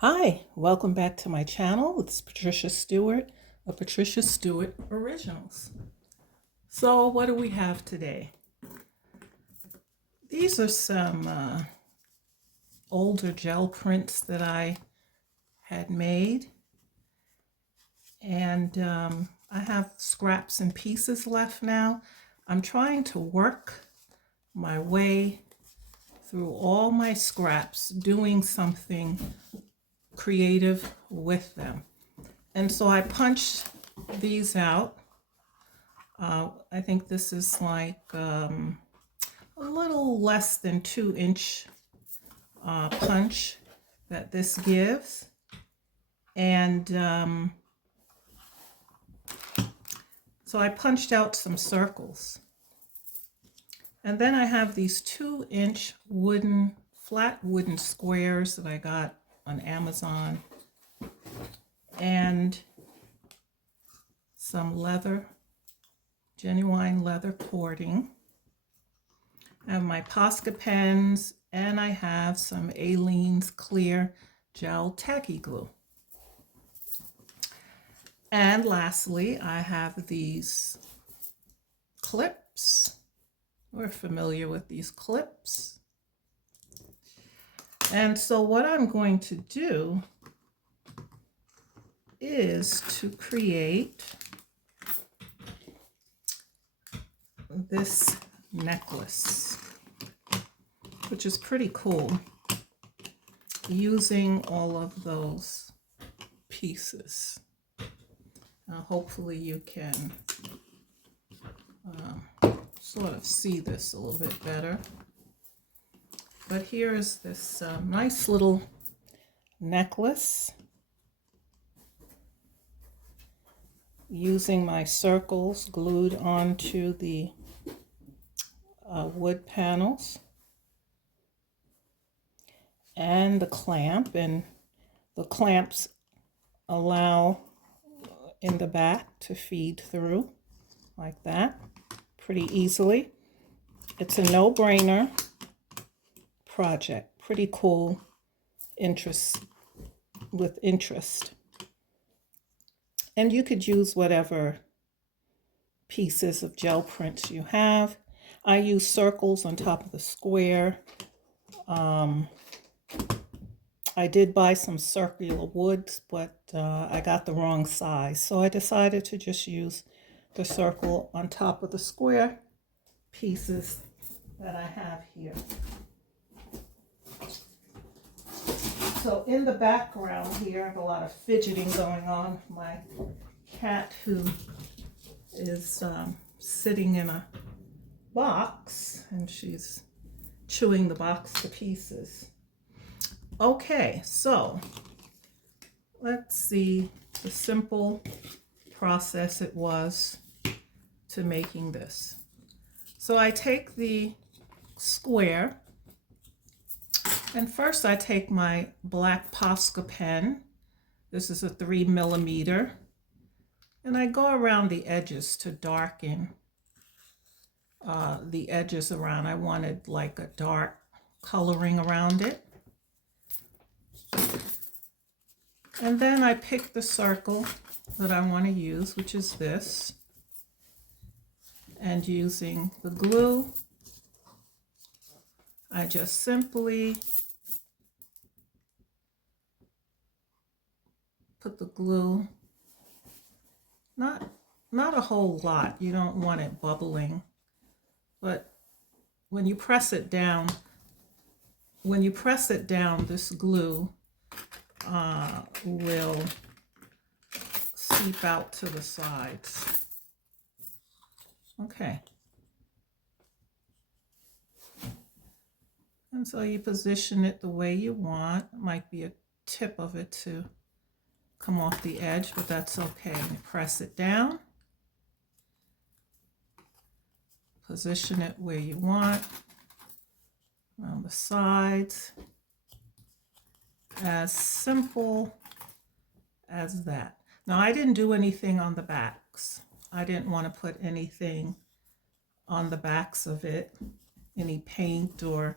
Hi, welcome back to my channel. It's Patricia Stewart of Patricia Stewart Originals. So what do we have today? These are some older gel prints that I had made, and I have scraps and pieces left now. I'm trying to work my way through all my scraps, doing something creative with them. And so I punched these out. I think this is like a little less than 2-inch punch that this gives. And so I punched out some circles. And then I have these 2-inch flat wooden squares that I got on Amazon, and some leather, genuine leather cording. I have my Posca pens, and I have some Alene's clear gel tacky glue. And lastly, I have these clips. We're familiar with these clips. And so what I'm going to do is to create this necklace, which is pretty cool, using all of those pieces. Hopefully you can sort of see this a little bit better. But here is this nice little necklace using my circles glued onto the wood panels and the clamp, and the clamps allow in the back to feed through like that pretty easily. It's a no-brainer project, pretty cool, interest. And you could use whatever pieces of gel prints you have. I use circles on top of the square. I did buy some circular woods, but I got the wrong size. So I decided to just use the circle on top of the square pieces that I have here. So in the background here, I have a lot of fidgeting going on. My cat, who is sitting in a box, and she's chewing the box to pieces. Okay, so let's see the simple process it was to making this. So I take the square, and first I take my black Posca pen. This is a 3mm, and I go around the edges to darken the edges around. I wanted like a dark coloring around it. And then I pick the circle that I want to use, which is this, and using the glue, I just simply put the glue, not a whole lot, you don't want it bubbling, but when you press it down, this glue will seep out to the sides. Okay. And so you position it the way you want. It might be a tip of it to come off the edge, but that's okay. You press it down. Position it where you want, around the sides. As simple as that. Now, I didn't do anything on the backs. I didn't want to put anything on the backs of it, any paint or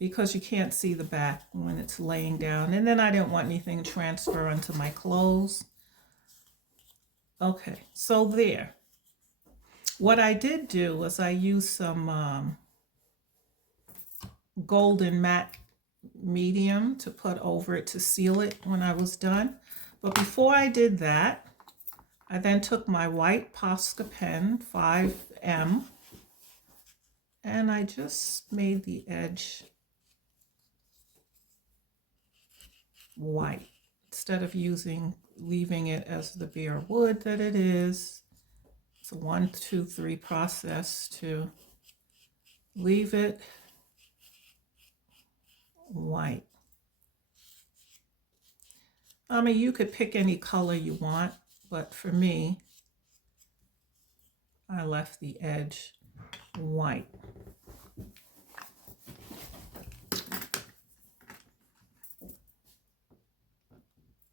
because you can't see the back when it's laying down. And then I didn't want anything to transfer onto my clothes. Okay, so there. What I did do was I used some golden matte medium to put over it to seal it when I was done. But before I did that, I then took my white Posca Pen 5M and I just made the edge white instead of leaving it as the bare wood that it is. It's a 1, 2, 3 process to leave it white. I mean, you could pick any color you want, but for me, I left the edge white.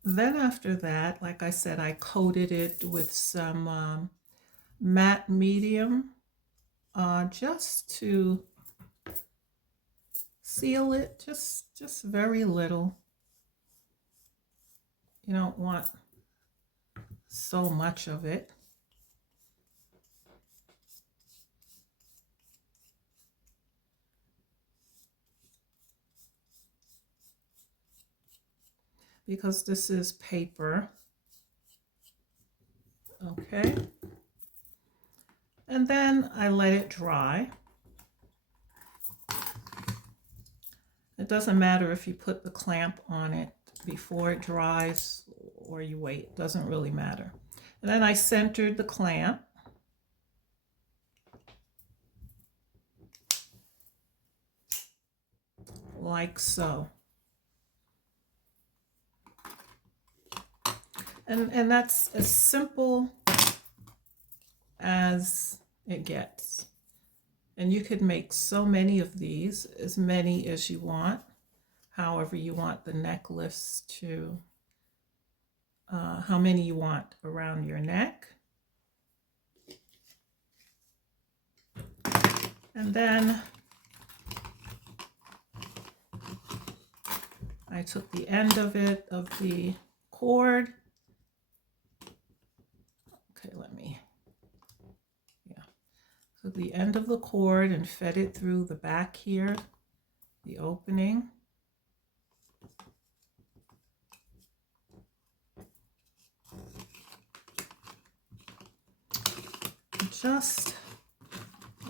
Then after that, like I said, I coated it with some matte medium just to seal it, just very little. You don't want so much of it. Because this is paper. Okay. And then I let it dry. It doesn't matter if you put the clamp on it before it dries or you wait, it doesn't really matter. And then I centered the clamp. Like so. And that's as simple as it gets. And you could make so many of these, as many as you want, however you want the necklace to, how many you want around your neck. And then I took the end of it, of the cord. Okay, took the end of the cord and fed it through the back here, the opening. Just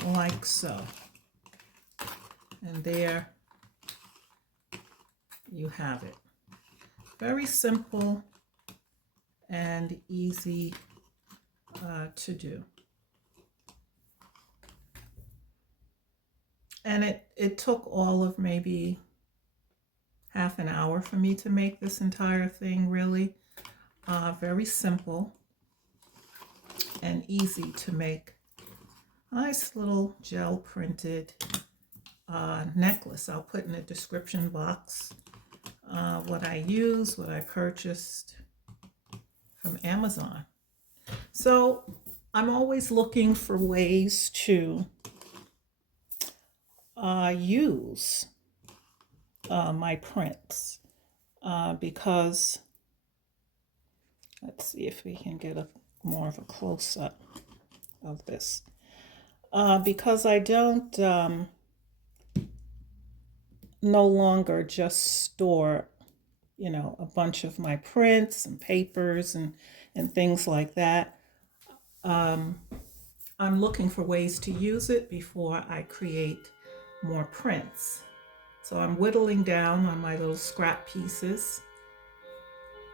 like so. And there you have it. Very simple and easy to do. And it took all of maybe half an hour for me to make this entire thing, really. Very simple and easy to make. Nice little gel printed necklace. I'll put in the description box what I use, what I purchased from Amazon. So I'm always looking for ways to use my prints because let's see if we can get more of a close-up of this. Because I don't no longer just store, a bunch of my prints and papers and things like that. I'm looking for ways to use it before I create more prints. So I'm whittling down on my little scrap pieces.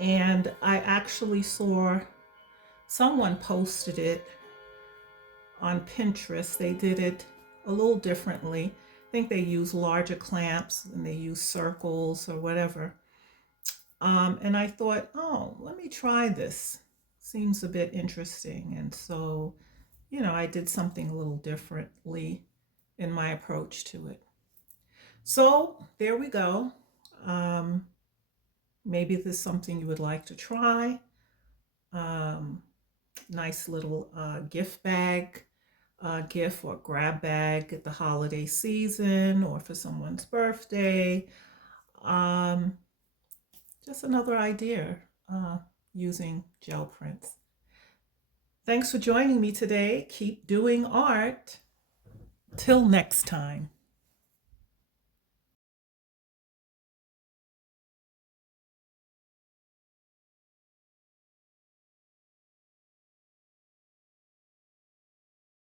And I actually saw someone posted it on Pinterest. They did it a little differently. I think they use larger clamps and they use circles or whatever. And I thought, oh, let me try this. Seems a bit interesting. And so, I did something a little differently in my approach to it. So there we go. Maybe this is something you would like to try. Nice little gift bag gift or grab bag at the holiday season or for someone's birthday. Um, just another idea using gel prints. Thanks for joining me today. Keep doing art. Till next time.